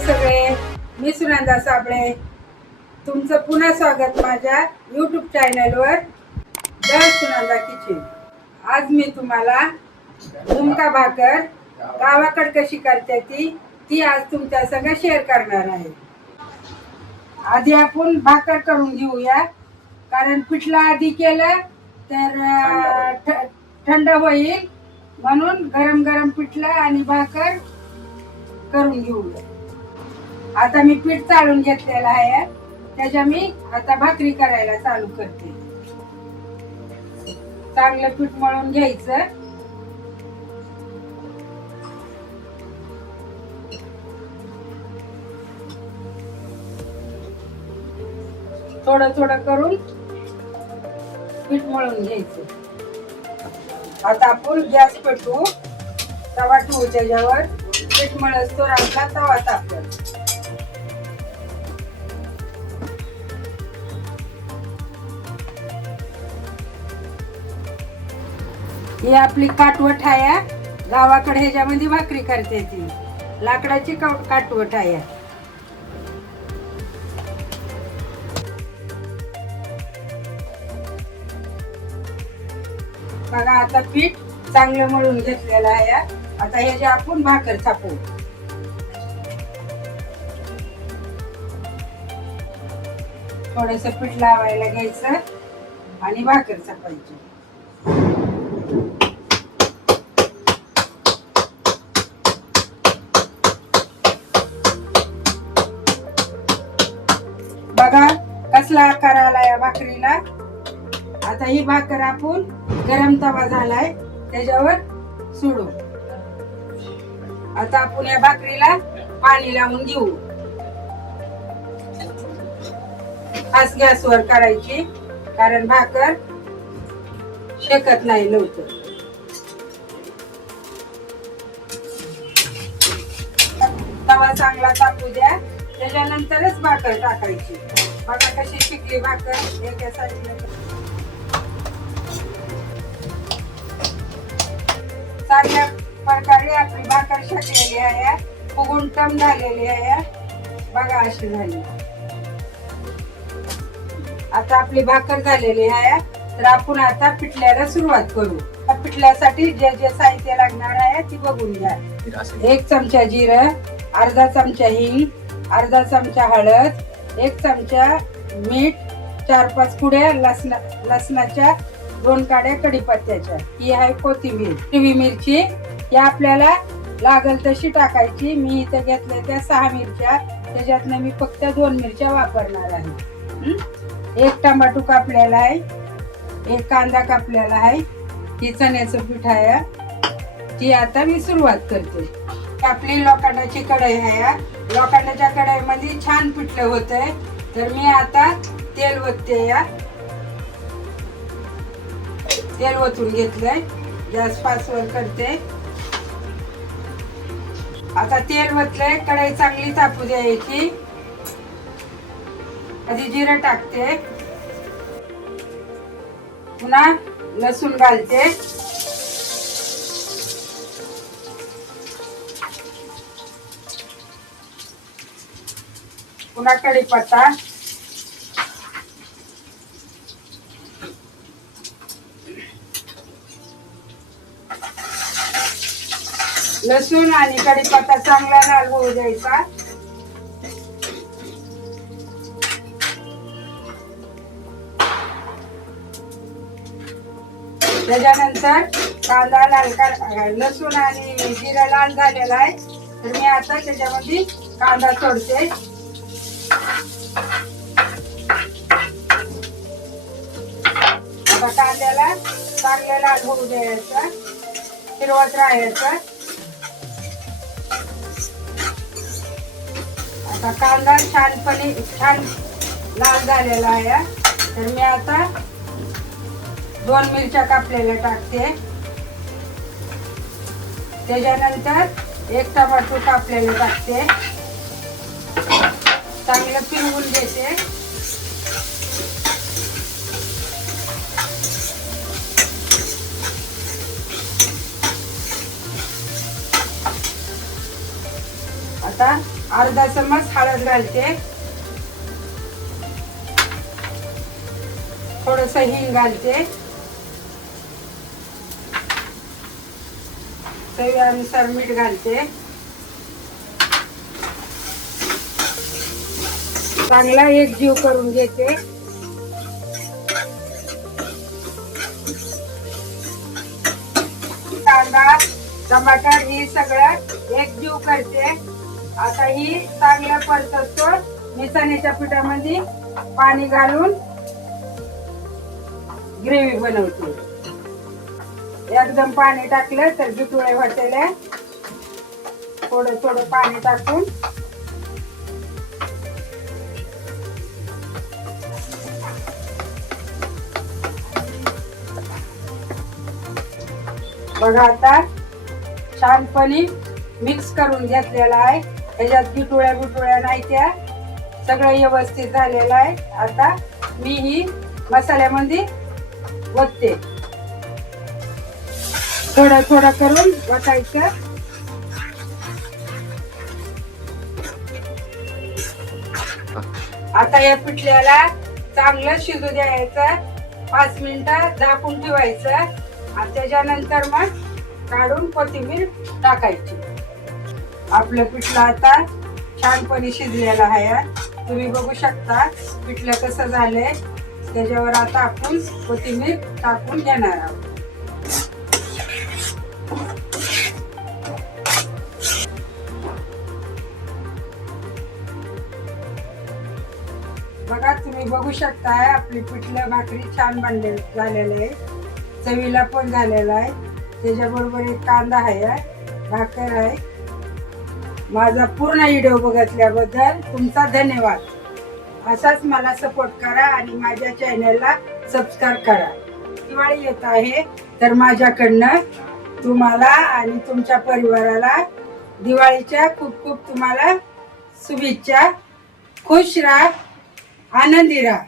सगळे? मी सुनंदा साबळे. तुमचं पुन्हा स्वागत माझ्या यूट्यूब चॅनलवर जय सुनंदा किचन. आज मी तुम्हाला झुमका भाकर गावाकड कशी करते ती ती आज तुमच्या संग शेअर करणार आहे. आधी आपण भाकर करून घेऊया. कारण पिठला आधी केलं तर थंड होईल. म्हणून गरम गरम पिठलं आणि भाकर करून घेऊ आता मी पीठ चालून घेतलेलं आहे. त्याच्या मी आता भाकरी करायला चालू करते. चांगलं पीठ मळून घ्यायचं. थोडं थोडं करून पीठ मळून घ्यायचं. आता आपण गॅस पेटू तवा ठेवू त्याच्यावर. पीठ मळस तो आपला तवा तापल. ही आपली काटवट आहे. गावाकडे ह्याच्यामध्ये भाकरी करते ती. लाकडाची काटवट आहे. बघा आता पीठ चांगलं मळून घेतलेलं आहे आता हे जे आपण भाकर थापू थोडस पीठ लावायला घ्यायचं आणि भाकर थापायची. बघा कसला आकार आला या भाकरीला. आता ही भाकर आपण गरम तवा झालाय. त्याच्यावर सोडू. आता आपण या भाकरीला पाणी लावून घेऊ. आज गॅसवर करायची कारण भाकर शेकत नाही लवकर. तवा चांगला तापू द्या. त्याच्यानंतरच भाकर टाकायची. बघा कशी शिकली भाकर एका उत्तम झालेली आहे बघा अशी झाली. आता आपली भाकर झालेली आहे तर आपण आता पिठल्याला सुरुवात करू. त्या पिठल्यासाठी जे जे साहित्य लागणार आहे ती बघून घ्या. एक चमचा जिरं अर्धा चमचा हिंग अर्धा चमचा हळद एक चमचा मीठ चार पाच कुड्या लसणा लसणाच्या दोन काड्या कढीपत्त्याच्या. ही आहे कोथिंबीर. हिरवी मिरची या आपल्याला लागल तशी टाकायची. मी इथं घेतल्या त्या सहा मिरच्या. त्याच्यातनं मी फक्त दोन मिरच्या वापरणार आहे. एक टमाटो कापलेला आहे. एक कांदा कापलेला आहे. ही चण्याचं पीठ आहे. ती आता मी सुरुवात करते. आपली लोखंडाची कढई आहे. लोखंडाच्या कढईमध्ये छान पिठलं होतंय. तर मी आता तेल ओतते. या तेल ओतून घेतलंय. गॅस पाचवर करते. आता तेल ओतलंय कढई चांगली तापू द्यायची आधी जिरं टाकते. पुन्हा लसूण घालते. पुन्हा कढीपत्ता. लसूण आणि कढीपत्ता चांगला लाल होऊ द्यायचा? त्याच्यानंतर कांदा लाल लसूण आणि जिरा लाल झालेला आहे. तर मी आता त्याच्यामध्ये कांदा सोडते आता कांद्याला चांगलं लाल होऊ द्यायचं. फिरवत राहायचं. आता कांदा छानपणे छान लाल झालेला आहे. तर मी आता दोन मिरच्या कापलेल्या टाकते. त्याच्यानंतर एक टमाटो कापलेलं टाकते. चांगलं पिरवून घेते. आता अर्धा चमच हळद घालते. थोडस हिंग घालते. चवीनुसार मीठ घालते. चांगला एक जीव करून घेते. कांदा टमाटर हे सगळं एक जीव करते. आता ही चांगलं परततो मिसाण्याच्या पिठामध्ये पाणी घालून ग्रेव्ही बनवते. एकदम पाणी टाकलं तर बिटुळे वाटेल्या थोडं थोडं पाणी टाकून. बघा आता छानपणे मिक्स करून घेतलेला आहे. ह्याच्यात बिटुळ्या गुटोळ्या नाही त्या. सगळं व्यवस्थित झालेलं आहे. आता मी ही मसाल्यामध्ये वतते. थोडं थोडं करून वतायचं. आता या पिठल्याला चांगलं शिजू द्यायचं. पाच मिनिटं झाकून ठेवायचं. आणि त्याच्यानंतर मग काढून कोथिंबीर टाकायची. आपलं पिठलं आता छानपणे शिजलेलं आहे. तुम्ही बघू शकता पिठलं कसं झालंय. त्याच्यावर आता आपण कोथिंबीर टाकून घेणार आहोत. बघा तुम्ही बघू शकता आपली पिठलं भाकरी छान बनले झालेलं आहे. चवीला पण झालेला आहे. त्याच्याबरोबर एक कांदा आहे भाकर आहे. माझा पूर्ण व्हिडिओ बघितल्याबद्दल तुमचा धन्यवाद. असाच मला सपोर्ट करा आणि माझ्या चॅनलला सबस्क्राईब करा. दिवाळी येत आहे तर माझ्याकडनं तुम्हाला आणि तुमच्या परिवाराला दिवाळीच्या खूप खूप तुम्हाला शुभेच्छा. खुश राहा आनंदी राहा.